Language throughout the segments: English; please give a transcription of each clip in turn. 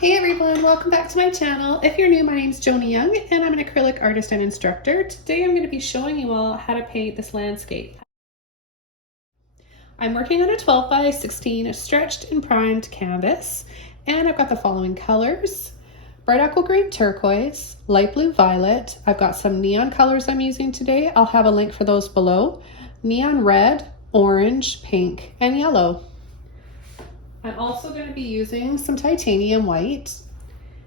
Hey everyone, welcome back to my channel. If you're new, my name's Joni Young and I'm an acrylic artist and instructor. Today I'm going to be showing you all how to paint this landscape. I'm working on a 12 by 16 stretched and primed canvas, and I've got the following colors: bright aqua green turquoise, light blue violet. I've got some neon colors I'm using today. I'll have a link for those below. Neon red, orange, pink, and yellow. I'm also going to be using some titanium white,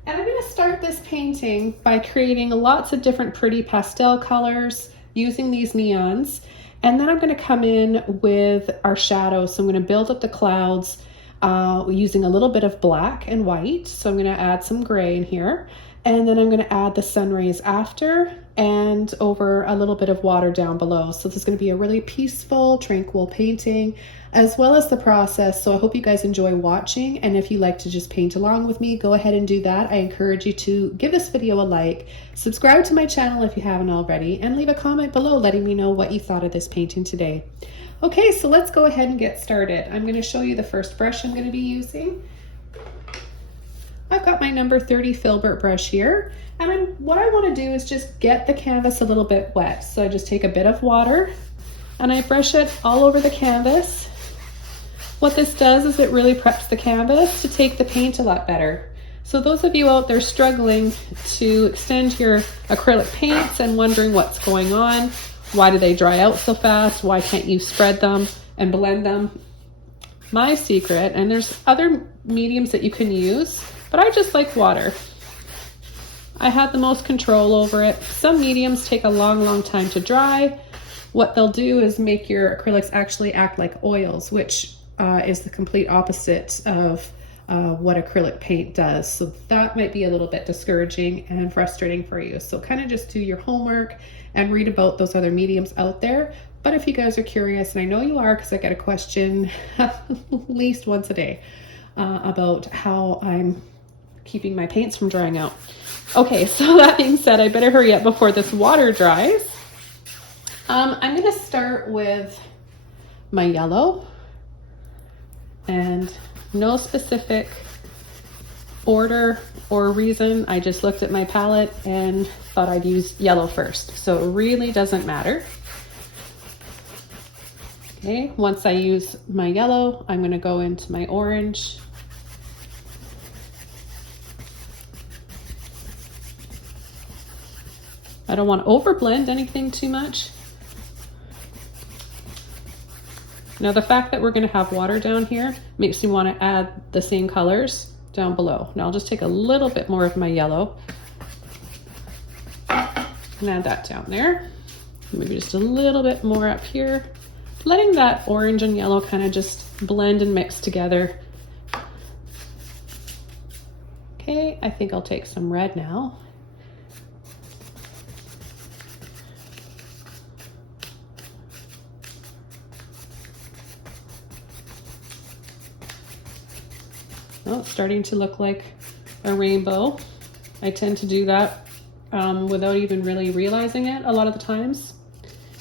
and I'm going to start this painting by creating lots of different pretty pastel colors using these neons, and then I'm going to come in with our shadows. So I'm going to build up the clouds using a little bit of black and white. So I'm going to add some gray in here, and then I'm going to add the sun rays after and over a little bit of water down below. So this is going to be a really peaceful, tranquil painting, as well as the process. So I hope you guys enjoy watching, and if you like to just paint along with me, go ahead and do that. I encourage you to give this video a like, subscribe to my channel if you haven't already, and leave a comment below letting me know what you thought of this painting today. Okay, so let's go ahead and get started. I'm going to show you the first brush I'm going to be using. I've got my number 30 filbert brush here, and what I want to do is just get the canvas a little bit wet. So I just take a bit of water and I brush it all over the canvas. What this does is it really preps the canvas to take the paint a lot better. So those of you out there struggling to extend your acrylic paints and wondering what's going on, why do they dry out so fast, why can't you spread them and blend them, my secret, and there's other mediums that you can use, but I just like water. I have the most control over it. Some mediums take a long time to dry. What they'll do is make your acrylics actually act like oils, which is the complete opposite of what acrylic paint does. So that might be a little bit discouraging and frustrating for you. So kind of just do your homework and read about those other mediums out there. But if you guys are curious, and I know you are because I get a question at least once a day about how I'm keeping my paints from drying out. Okay, so that being said, I better hurry up before this water dries. I'm going to start with my yellow, and no specific order or reason. I just looked at my palette and thought I'd use yellow first. So it really doesn't matter. Okay, once I use my yellow, I'm going to go into my orange. I don't want to overblend anything too much. Now the fact that we're going to have water down here makes me want to add the same colors down below. Now I'll just take a little bit more of my yellow and add that down there. Maybe just a little bit more up here, letting that orange and yellow kind of just blend and mix together. Okay, I think I'll take some red now. Oh, it's starting to look like a rainbow. I tend to do that without even really realizing it a lot of the times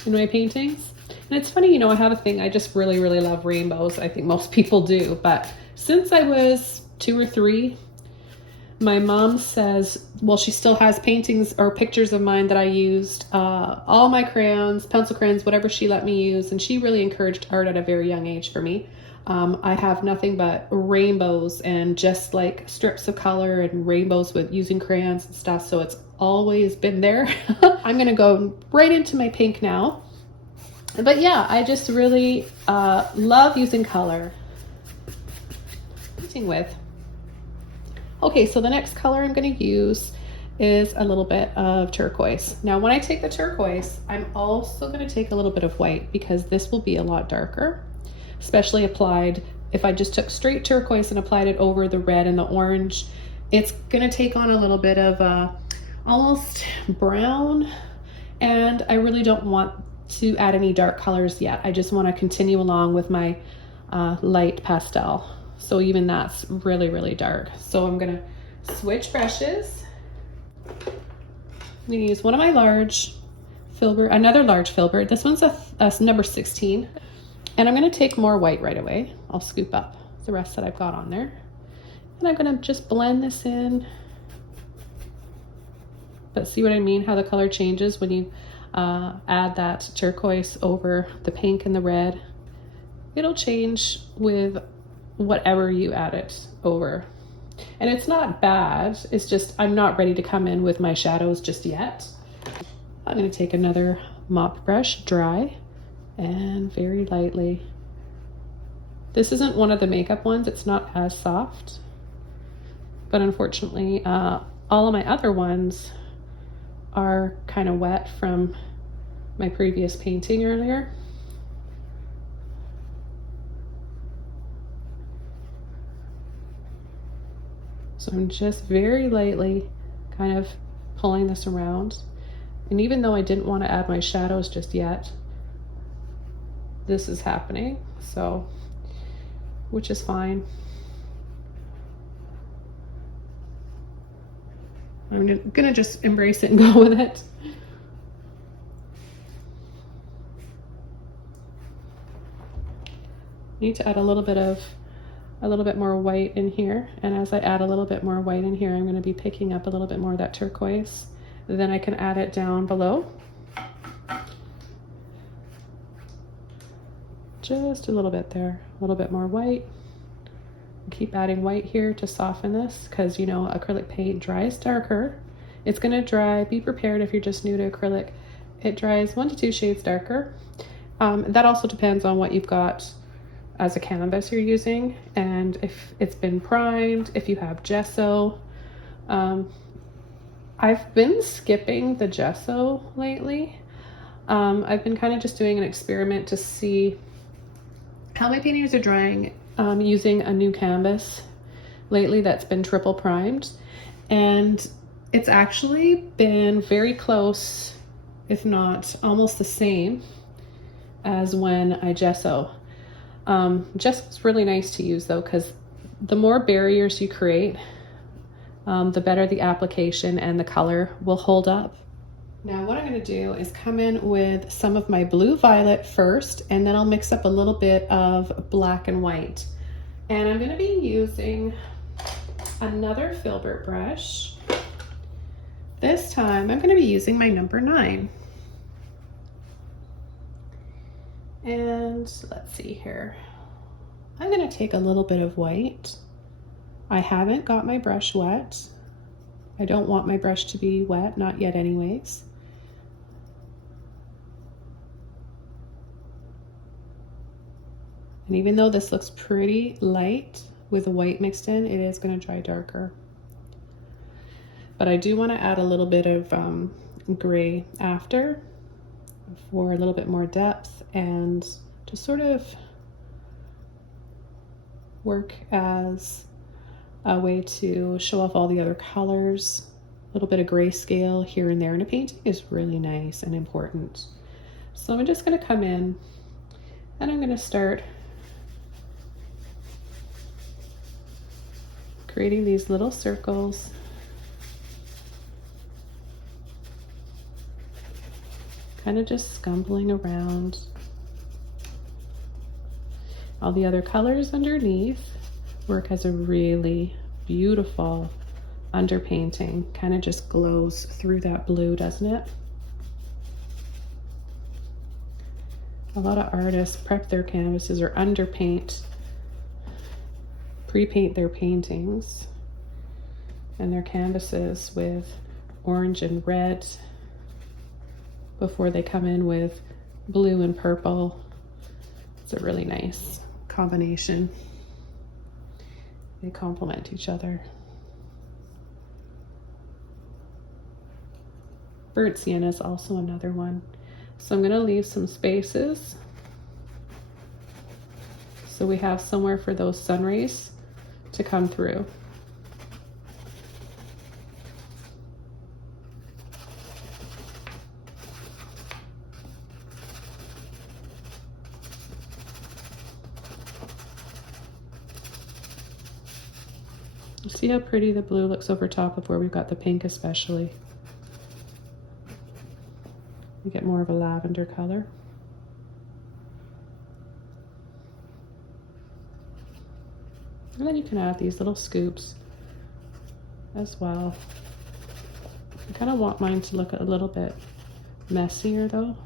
in my paintings. And it's funny, you know, I have a thing, I just really love rainbows. I think most people do, but since I was 2 or 3, my mom says, well, she still has paintings or pictures of mine that I used, all my crayons, pencil crayons, whatever she let me use, and she really encouraged art at a very young age for me. I have nothing but rainbows and just like strips of color and rainbows with using crayons and stuff, so it's always been there. I'm gonna go right into my pink now. But yeah, I just really love using color, painting with. Okay, so the next color I'm going to use is a little bit of turquoise. Now when I take the turquoise, I'm also going to take a little bit of white because this will be a lot darker, especially applied. If I just took straight turquoise and applied it over the red and the orange, it's going to take on a little bit of almost brown, and I really don't want to add any dark colors yet. I just want to continue along with my light pastel. So even that's really dark. So I'm gonna switch brushes. I'm gonna use one of my large filbert, another large filbert. This one's a number 16. And I'm gonna take more white right away. I'll scoop up the rest that I've got on there. And I'm gonna just blend this in. But see what I mean? How the color changes when you add that turquoise over the pink and the red. It'll change with whatever you add it over. And it's not bad, it's just I'm not ready to come in with my shadows just yet. I'm gonna take another mop brush, dry, and very lightly. This isn't one of the makeup ones, it's not as soft. But unfortunately, all of my other ones are kind of wet from my previous painting earlier. So I'm just very lightly kind of pulling this around. And even though I didn't want to add my shadows just yet, this is happening, so, which is fine. I'm gonna just embrace it and go with it. Need to add a little bit more white in here, and as I add a little bit more white in here, I'm going to be picking up a little bit more of that turquoise. Then I can add it down below. Just a little bit there, a little bit more white. Keep adding white here to soften this, because you know acrylic paint dries darker. It's going to dry, be prepared if you're just new to acrylic. It dries 1 to 2 shades darker. That also depends on what you've got as a canvas you're using, and if it's been primed, if you have gesso. I've been skipping the gesso lately. I've been kind of just doing an experiment to see how my paintings are drying using a new canvas lately that's been triple primed, and it's actually been very close, if not almost the same as when I gesso. Gesso's really nice to use though, because the more barriers you create, the better the application and the color will hold up. Now what I'm going to do is come in with some of my blue violet first, and then I'll mix up a little bit of black and white. And I'm going to be using another filbert brush. This time I'm going to be using my number 9. And let's see here. I'm going to take a little bit of white. I haven't got my brush wet. I don't want my brush to be wet, not yet anyways. And even though this looks pretty light with the white mixed in, it is going to dry darker. But I do want to add a little bit of gray after, for a little bit more depth, and to sort of work as a way to show off all the other colors. A little bit of grayscale here and there in a painting is really nice and important. So I'm just going to come in and I'm going to start creating these little circles. Kind of just scumbling around. All the other colors underneath work as a really beautiful underpainting. Kind of just glows through that blue, doesn't it? A lot of artists prep their canvases or underpaint, pre-paint their paintings and their canvases with orange and red before they come in with blue and purple. It's a really nice combination. They complement each other. Burnt sienna is also another one. So I'm going to leave some spaces so we have somewhere for those sun rays to come through. See how pretty the blue looks over top of where we've got the pink especially. We get more of a lavender color. And then you can add these little scoops as well. I kind of want mine to look a little bit messier though.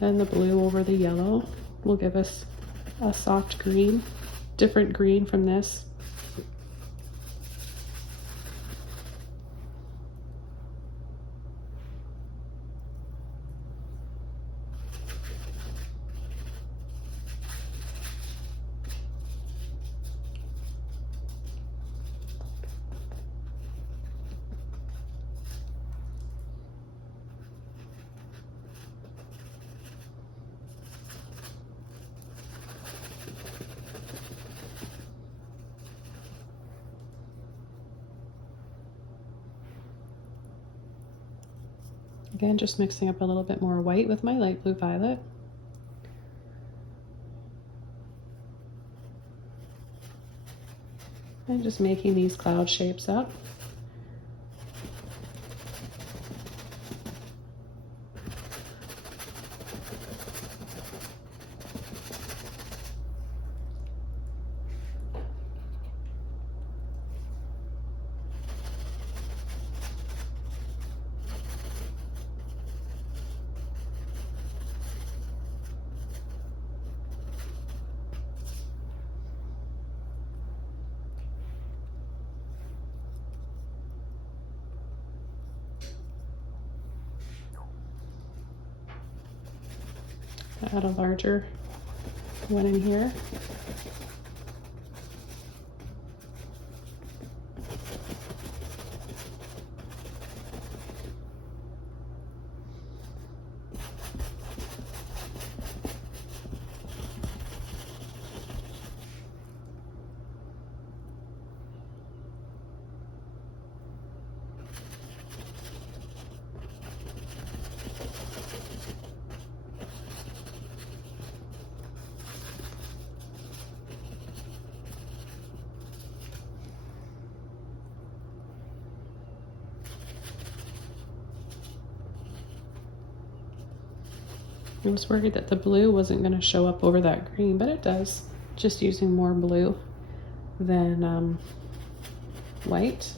And the blue over the yellow will give us a soft green, different green from this. Again, just mixing up a little bit more white with my light blue violet. And just making these cloud shapes up. Add a larger one in here. I was worried that the blue wasn't going to show up over that green, but it does, just using more blue than white.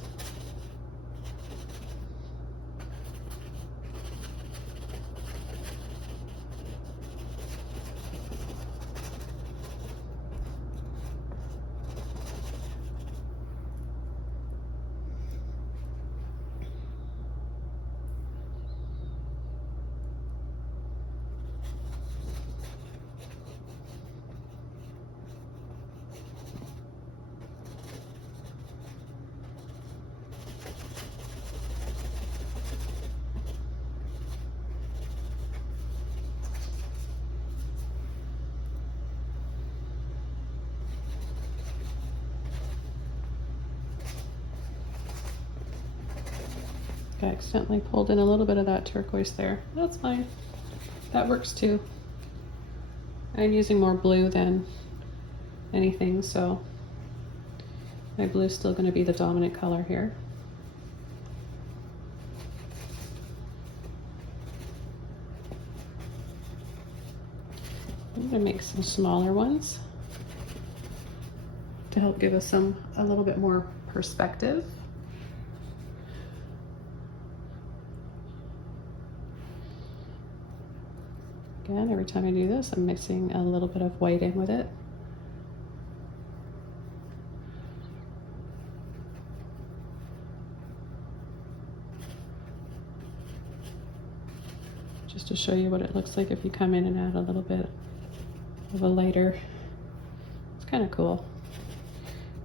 I accidentally pulled in a little bit of that turquoise there. That's fine. That works too. I'm using more blue than anything, so my blue is still going to be the dominant color here. I'm going to make some smaller ones to help give us a little bit more perspective. Again, every time I do this, I'm mixing a little bit of white in with it. Just to show you what it looks like if you come in and add a little bit of a lighter. It's kind of cool.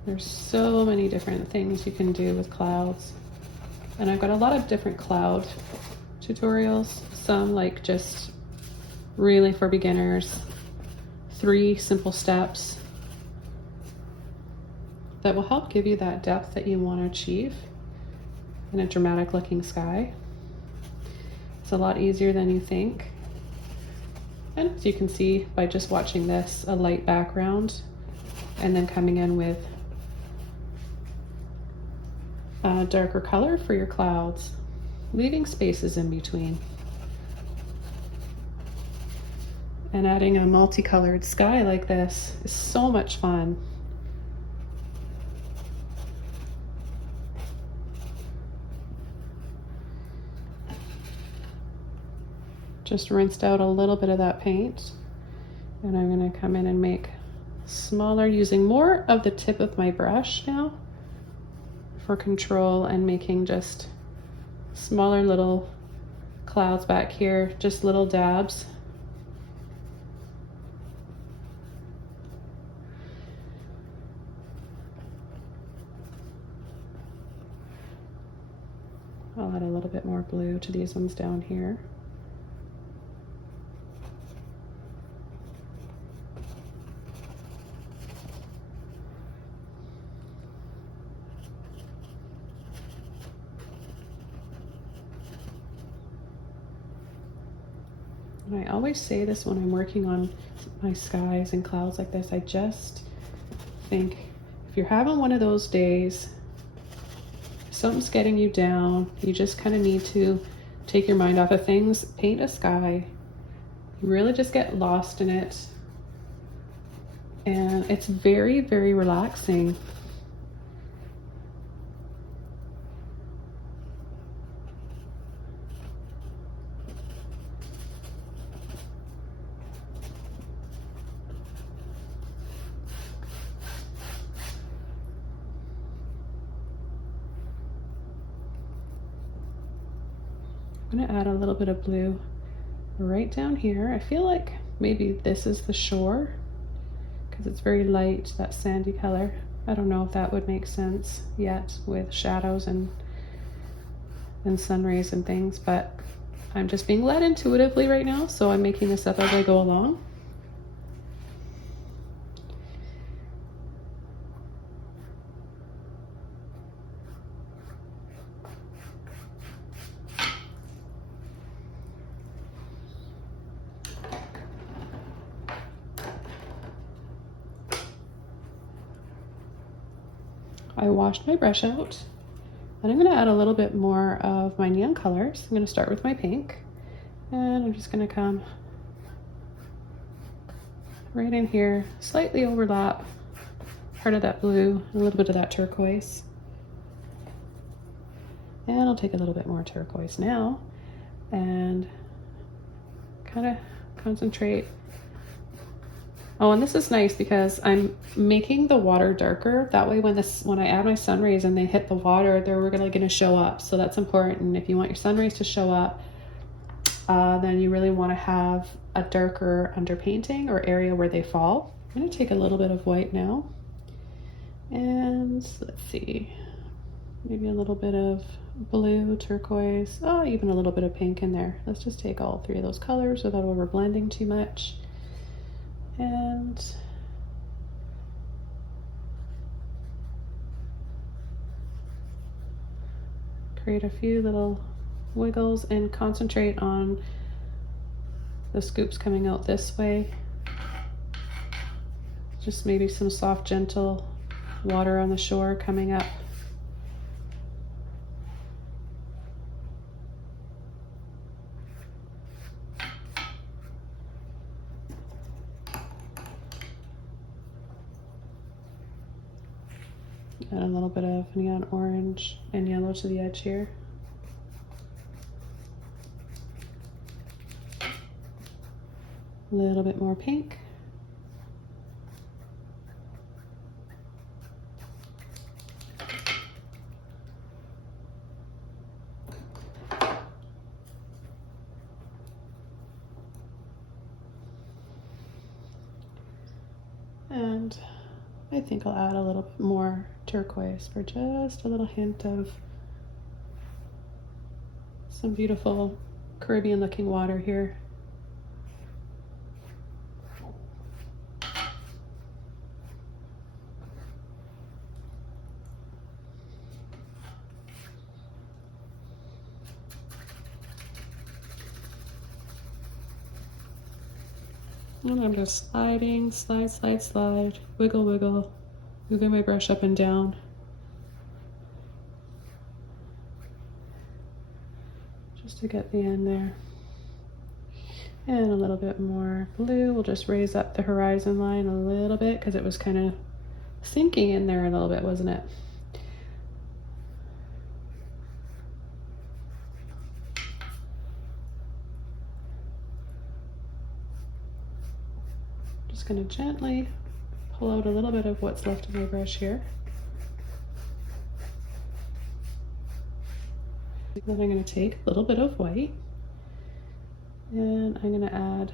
There's so many different things you can do with clouds. And I've got a lot of different cloud tutorials. Some like just really for beginners, 3 simple steps that will help give you that depth that you want to achieve in a dramatic looking sky. It's a lot easier than you think. And as you can see by just watching this, a light background and then coming in with a darker color for your clouds, leaving spaces in between. And adding a multicolored sky like this is so much fun. Just rinsed out a little bit of that paint, and I'm going to come in and make smaller, using more of the tip of my brush now for control, and making just smaller little clouds back here, just little dabs. I'll add a little bit more blue to these ones down here. And I always say this when I'm working on my skies and clouds like this, I just think if you're having one of those days, something's getting you down, you just kind of need to take your mind off of things, paint a sky, you really just get lost in it, and it's very, very relaxing. I'm going to add a little bit of blue right down here. I feel like maybe this is the shore because it's very light, that sandy color. I don't know if that would make sense yet with shadows and sun rays and things, but I'm just being led intuitively right now, so I'm making this up as I go along. I washed my brush out, and I'm going to add a little bit more of my neon colors. I'm going to start with my pink, and I'm just going to come right in here, slightly overlap part of that blue, a little bit of that turquoise. And I'll take a little bit more turquoise now and kind of concentrate. Oh, and this is nice because I'm making the water darker. That way when I add my sun rays and they hit the water, they're really going to show up. So that's important. If you want your sun rays to show up, then you really want to have a darker underpainting or area where they fall. I'm going to take a little bit of white now. And let's see, maybe a little bit of blue, turquoise, oh, even a little bit of pink in there. Let's just take all three of those colors without over blending too much. And create a few little wiggles and concentrate on the scoops coming out this way. Just maybe some soft, gentle water on the shore coming up. Add a little bit of neon orange and yellow to the edge here. A little bit more pink. And I think I'll add a little bit more turquoise for just a little hint of some beautiful Caribbean looking water here. And I'm just sliding, slide, slide, slide, wiggle, wiggle, moving my brush up and down. just to get the end there. And a little bit more blue. We'll just raise up the horizon line a little bit because it was kind of sinking in there a little bit, wasn't it? Just going to gently pull out a little bit of what's left of my brush here. Then I'm going to take a little bit of white and I'm going to add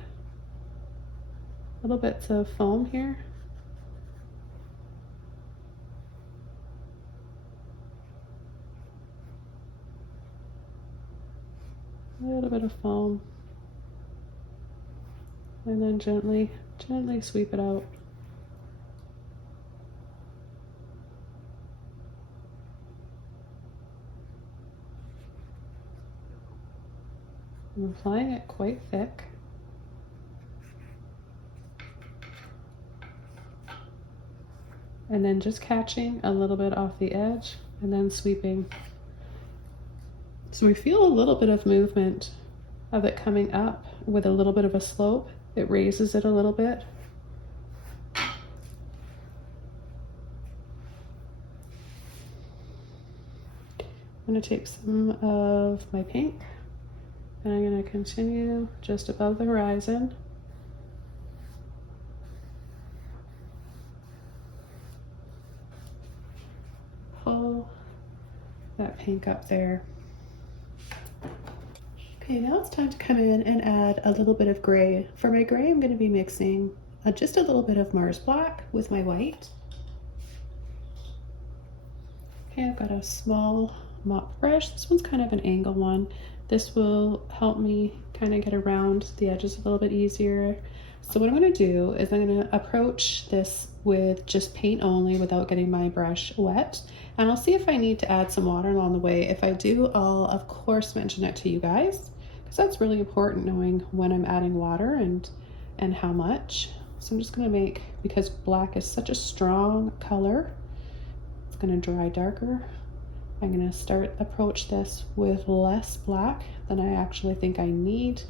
little bits of foam here. A little bit of foam. And then gently sweep it out. I'm applying it quite thick. And then just catching a little bit off the edge and then sweeping. So we feel a little bit of movement of it coming up with a little bit of a slope. It raises it a little bit. I'm going to take some of my pink and I'm going to continue just above the horizon. Pull that pink up there. Okay, now it's time to come in and add a little bit of gray. For my gray, I'm going to be mixing just a little bit of Mars Black with my white. Okay, I've got a small mop brush. This one's kind of an angle one. This will help me kind of get around the edges a little bit easier. So what I'm going to do is I'm going to approach this with just paint only without getting my brush wet. And I'll see if I need to add some water along the way. If I do, I'll of course mention it to you guys, because that's really important, knowing when I'm adding water and how much. So I'm just going to make, because black is such a strong color, it's going to dry darker. I'm going to approach this with less black than I actually think I need,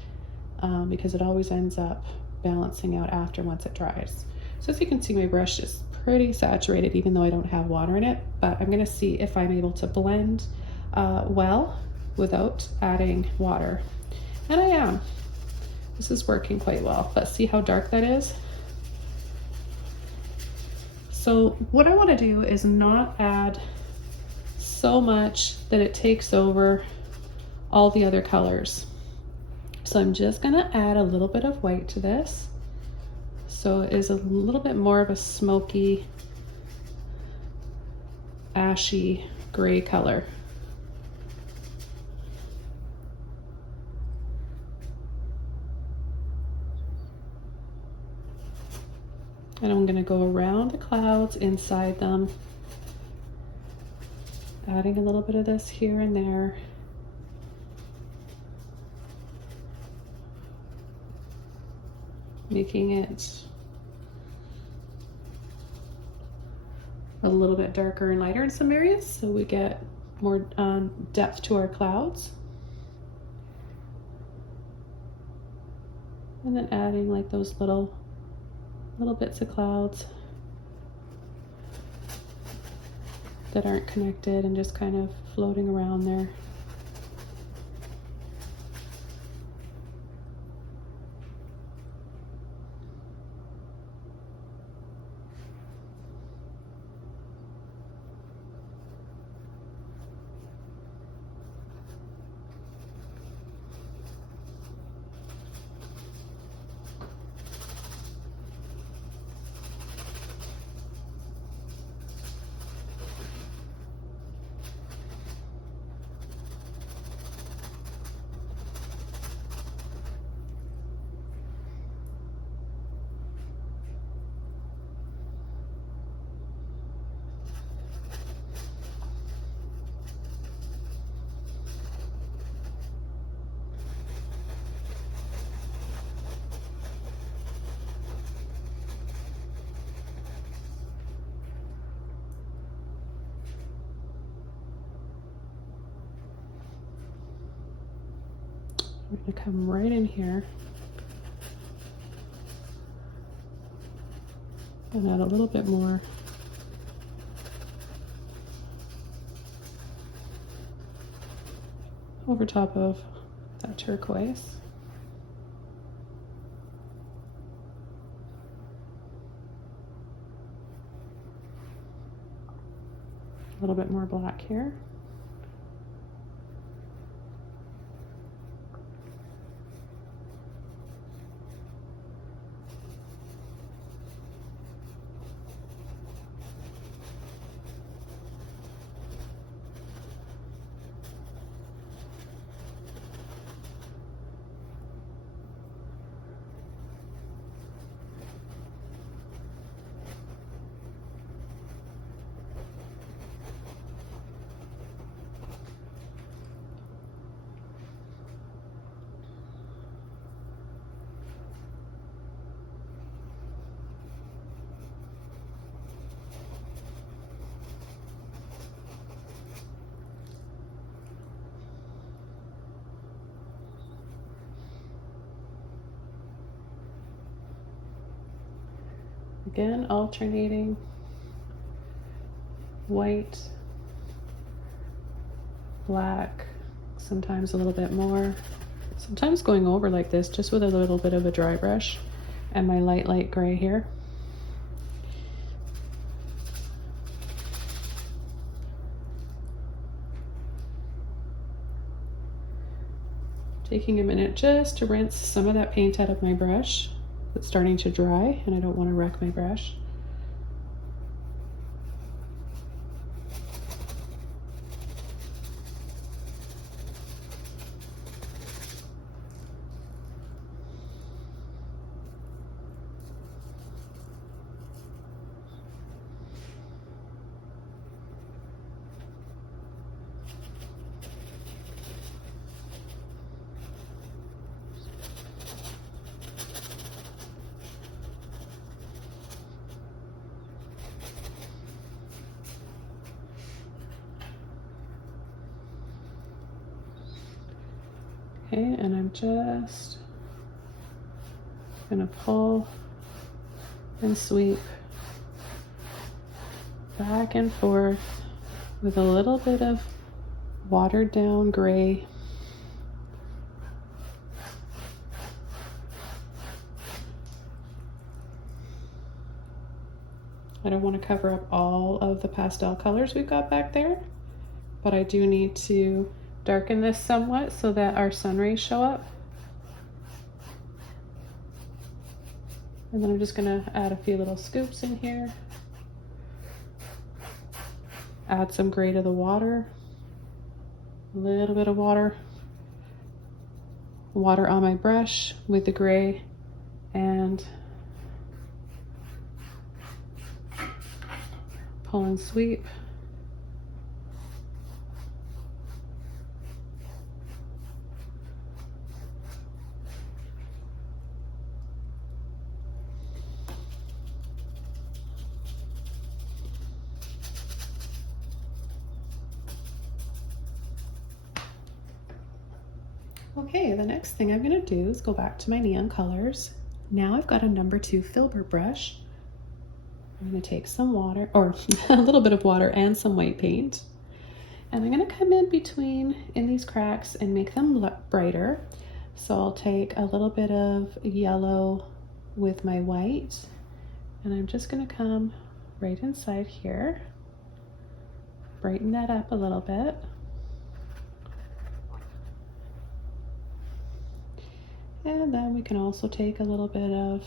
because it always ends up balancing out after once it dries. So as you can see, my brush is pretty saturated even though I don't have water in it, but I'm going to see if I'm able to blend well without adding water. And I am. This is working quite well, but see how dark that is? So what I want to do is not add so much that it takes over all the other colors. So I'm just going to add a little bit of white to this. So it is a little bit more of a smoky, ashy gray color. And I'm going to go around the clouds, inside them, adding a little bit of this here and there. Making it a little bit darker and lighter in some areas so we get more depth to our clouds. And then adding like those little bits of clouds that aren't connected and just kind of floating around there. We're going to come right in here and add a little bit more. Over top of that turquoise. A little bit more black here. Again, alternating white, black, sometimes a little bit more. Sometimes going over like this just with a little bit of a dry brush and my light gray here. Taking a minute just to rinse some of that paint out of my brush. It's starting to dry and I don't want to wreck my brush. Okay, and I'm just gonna pull and sweep back and forth with a little bit of watered down gray. I don't want to cover up all of the pastel colors we've got back there, but I do need to darken this somewhat so that our sun rays show up. And then I'm just gonna add a few little scoops in here. Add some gray to the water. A little bit of water. Water on my brush with the gray and pull and sweep. Okay, the next thing I'm going to do is go back to my neon colors. Now I've got a number 2 filbert brush. I'm going to take some water, or a little bit of water and some white paint. And I'm going to come in between in these cracks and make them brighter. So I'll take a little bit of yellow with my white. And I'm just going to come right inside here. Brighten that up a little bit. And then we can also take a little bit of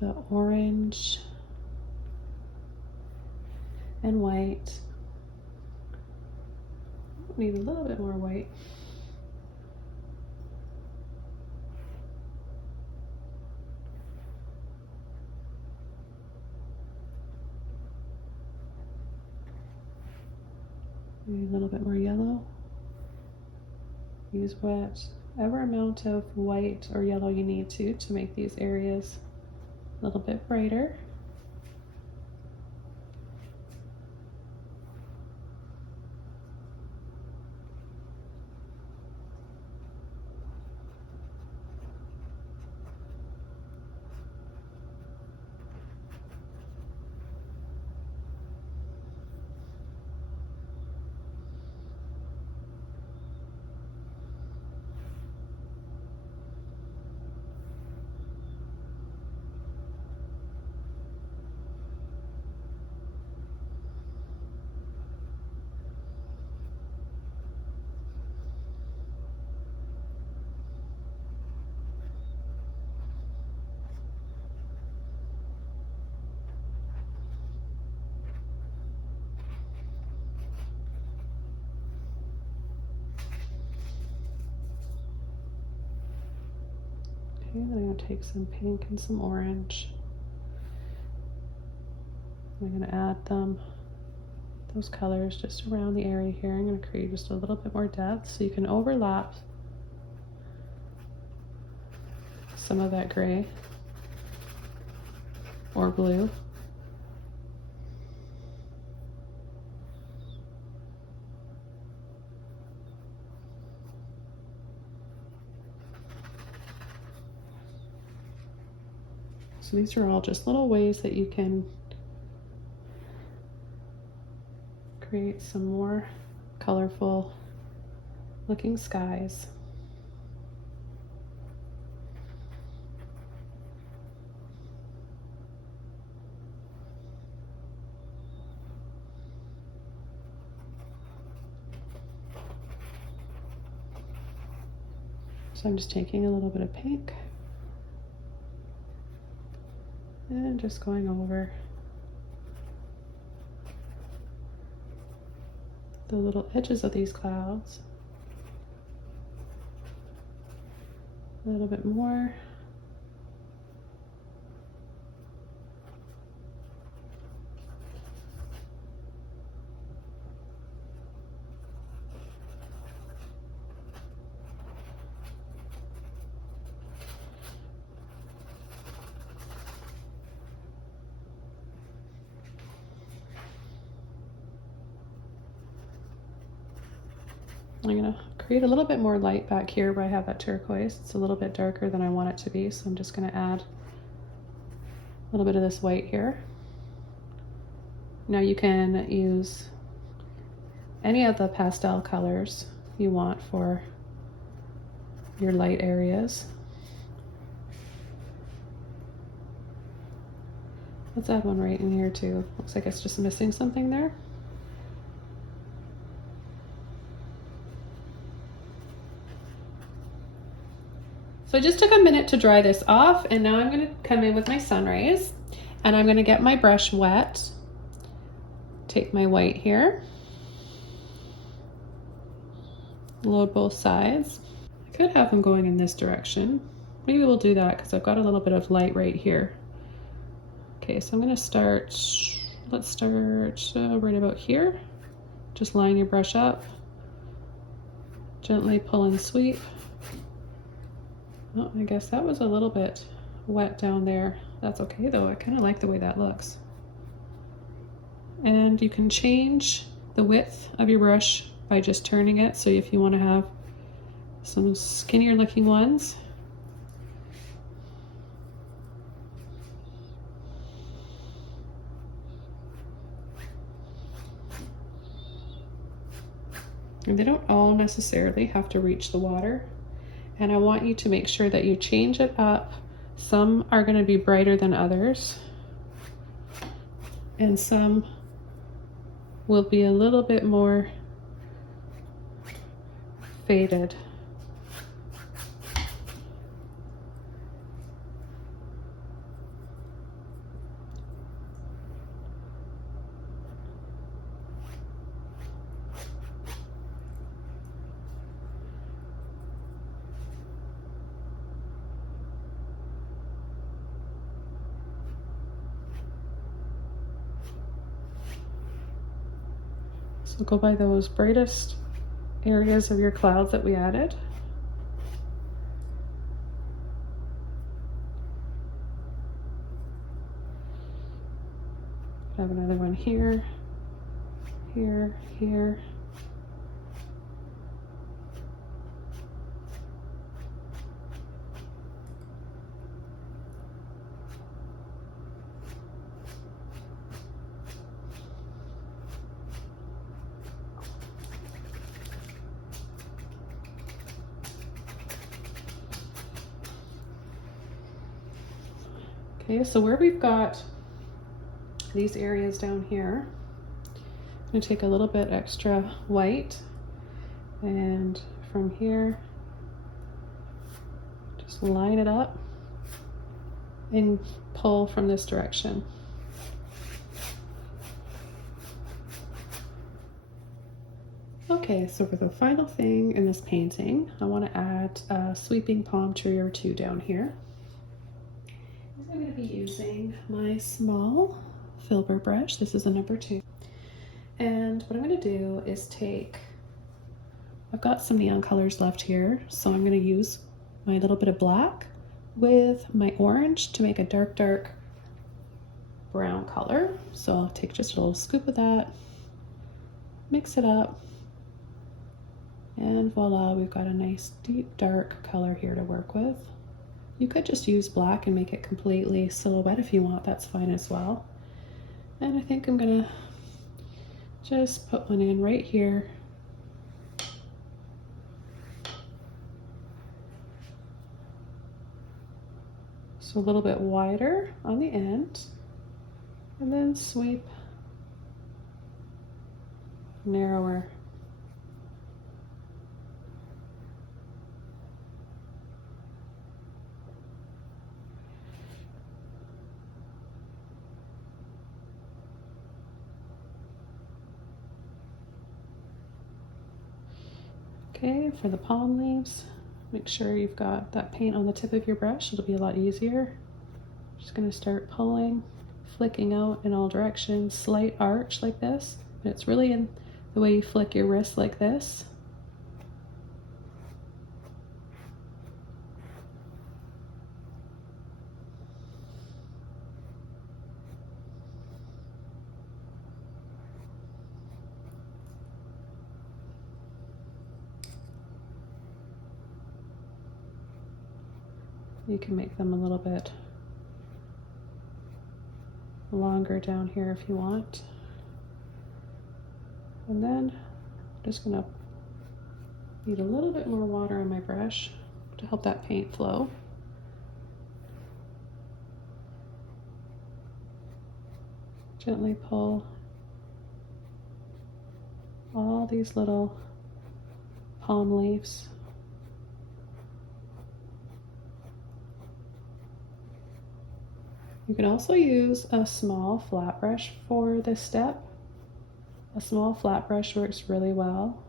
the orange and white. Need a little bit more white. Maybe a little bit more yellow. Use whatever amount of white or yellow you need to make these areas a little bit brighter. then I'm going to take some pink and some orange. I'm going to add those colors just around the area here. I'm going to create just a little bit more depth so you can overlap some of that gray or blue. So these are all just little ways that you can create some more colorful looking skies. So I'm just taking a little bit of pink and just going over the little edges of these clouds. A little bit more. I'm going to create a little bit more light back here where I have that turquoise. It's a little bit darker than I want it to be, so I'm just going to add a little bit of this white here. Now you can use any of the pastel colors you want for your light areas. Let's add one right in here too. Looks like it's just missing something there. So I just took a minute to dry this off, and now I'm going to come in with my sun rays, and I'm going to get my brush wet. Take my white here, load both sides. I could have them going in this direction. Maybe we'll do that because I've got a little bit of light right here. Okay, so I'm going to start, let's start right about here. Just line your brush up, gently pull and sweep. Oh, I guess that was a little bit wet down there. That's okay though, I kind of like the way that looks. And you can change the width of your brush by just turning it. So if you want to have some skinnier looking ones, and they don't all necessarily have to reach the water. And I want you to make sure that you change it up. Some are going to be brighter than others, and some will be a little bit more faded. So go by those brightest areas of your clouds that we added. I have another one here, here, here. Okay, so where we've got these areas down here, I'm going to take a little bit extra white, and from here just line it up and pull from this direction. Okay, so for the final thing in this painting, I want to add a sweeping palm tree or two down here. I'm going to be using my small filbert brush. This is a number 2. And what I'm going to do is I've got some neon colors left here, so I'm going to use my little bit of black with my orange to make a dark brown color. So I'll take just a little scoop of that, mix it up, and voila, we've got a nice deep dark color here to work with. You could just use black and make it completely silhouette if you want, that's fine as well. And I think I'm gonna just put one in right here. So a little bit wider on the end, and then sweep narrower. Okay, for the palm leaves, make sure you've got that paint on the tip of your brush. It'll be a lot easier. Just gonna start pulling, flicking out in all directions, slight arch like this. And it's really in the way you flick your wrist like this. You can make them a little bit longer down here if you want. And then I'm just gonna need a little bit more water on my brush to help that paint flow. Gently pull all these little palm leaves. You can also use a small flat brush for this step. A small flat brush works really well.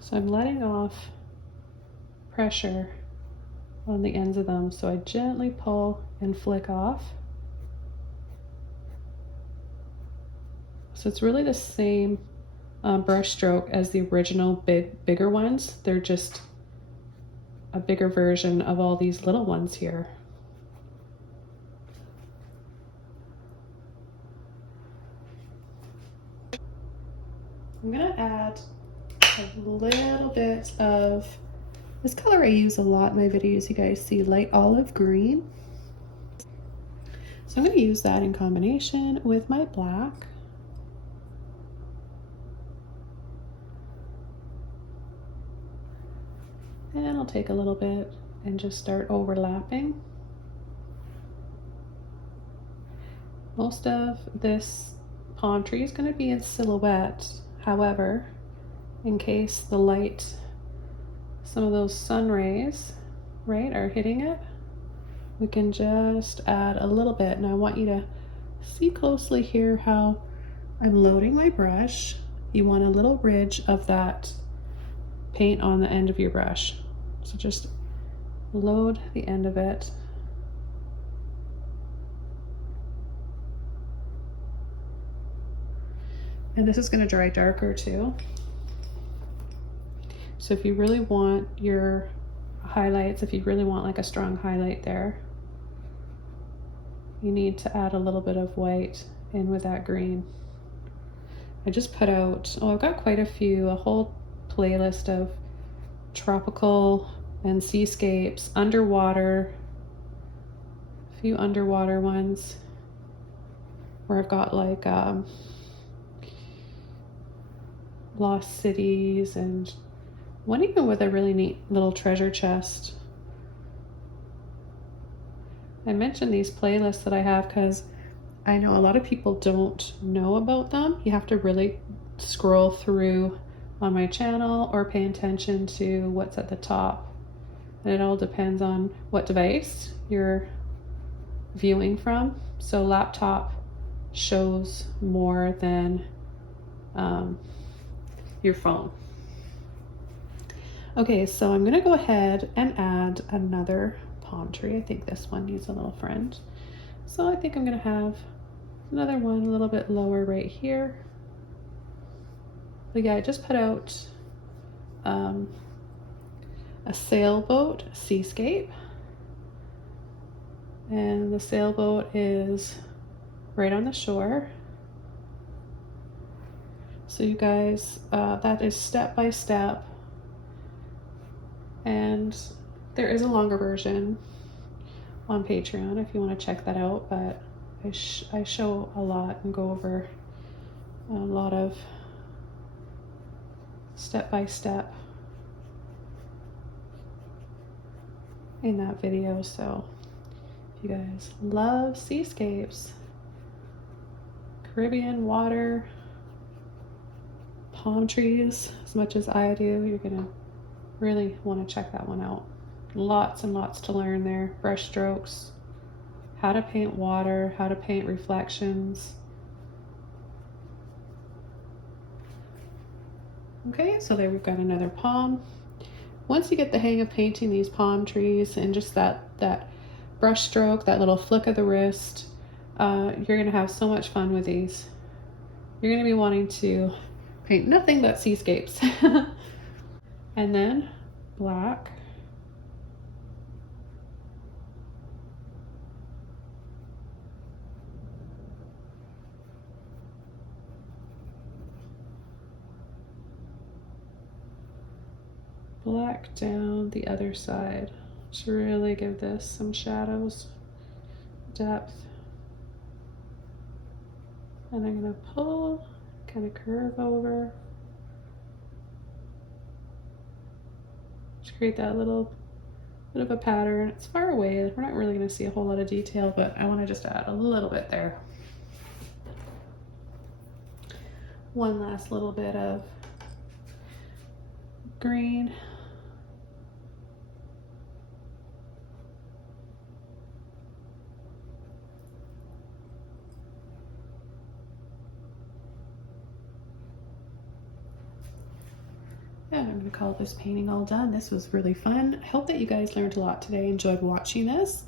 So I'm letting off pressure on the ends of them, so I gently pull and flick off. So it's really the same brush stroke as the original bigger ones. They're just a bigger version of all these little ones here. I'm gonna add a little bit of this color I use a lot in my videos. You guys see light olive green. So I'm going to use that in combination with my black. And I'll take a little bit and just start overlapping. Most of this palm tree is going to be in silhouette. However, in case the light, some of those sun rays, right, are hitting it, we can just add a little bit. And I want you to see closely here how I'm loading my brush. You want a little ridge of that paint on the end of your brush. So just load the end of it. And this is going to dry darker too. So if you really want your highlights, if you really want like a strong highlight there, you need to add a little bit of white in with that green. I just put out, I've got quite a whole playlist of tropical and seascapes, underwater, a few underwater ones, where I've got like lost cities, and one even with a really neat little treasure chest. I mentioned these playlists that I have because I know a lot of people don't know about them. You have to really scroll through on my channel or pay attention to what's at the top. And it all depends on what device you're viewing from. So laptop shows more than your phone. Okay, so I'm gonna go ahead and add another palm tree. I think this one needs a little friend. So I think I'm gonna have another one a little bit lower right here. But yeah, I just put out a sailboat seascape. And the sailboat is right on the shore. So you guys, that is step by step. And there is a longer version on Patreon if you want to check that out, but I show a lot and go over a lot of step by step in that video. So if you guys love seascapes, Caribbean water, palm trees as much as I do, you're gonna really want to check that one out. Lots and lots to learn there. Brush strokes, how to paint water, how to paint reflections. Okay, so there we've got another palm. Once you get the hang of painting these palm trees and just that brush stroke, that little flick of the wrist, you're gonna have so much fun with these. You're gonna be wanting to paint nothing but seascapes. And then black. Black down the other side to really give this some shadows, depth. And I'm gonna pull, kind of curve over. Just create that little bit of a pattern. It's far away. We're not really gonna see a whole lot of detail, but I wanna just add a little bit there. One last little bit of green. And I'm going to call this painting all done. This was really fun. I hope that you guys learned a lot today, enjoyed watching this.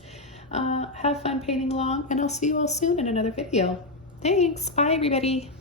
Have fun painting along, and I'll see you all soon in another video. Thanks. Bye, everybody.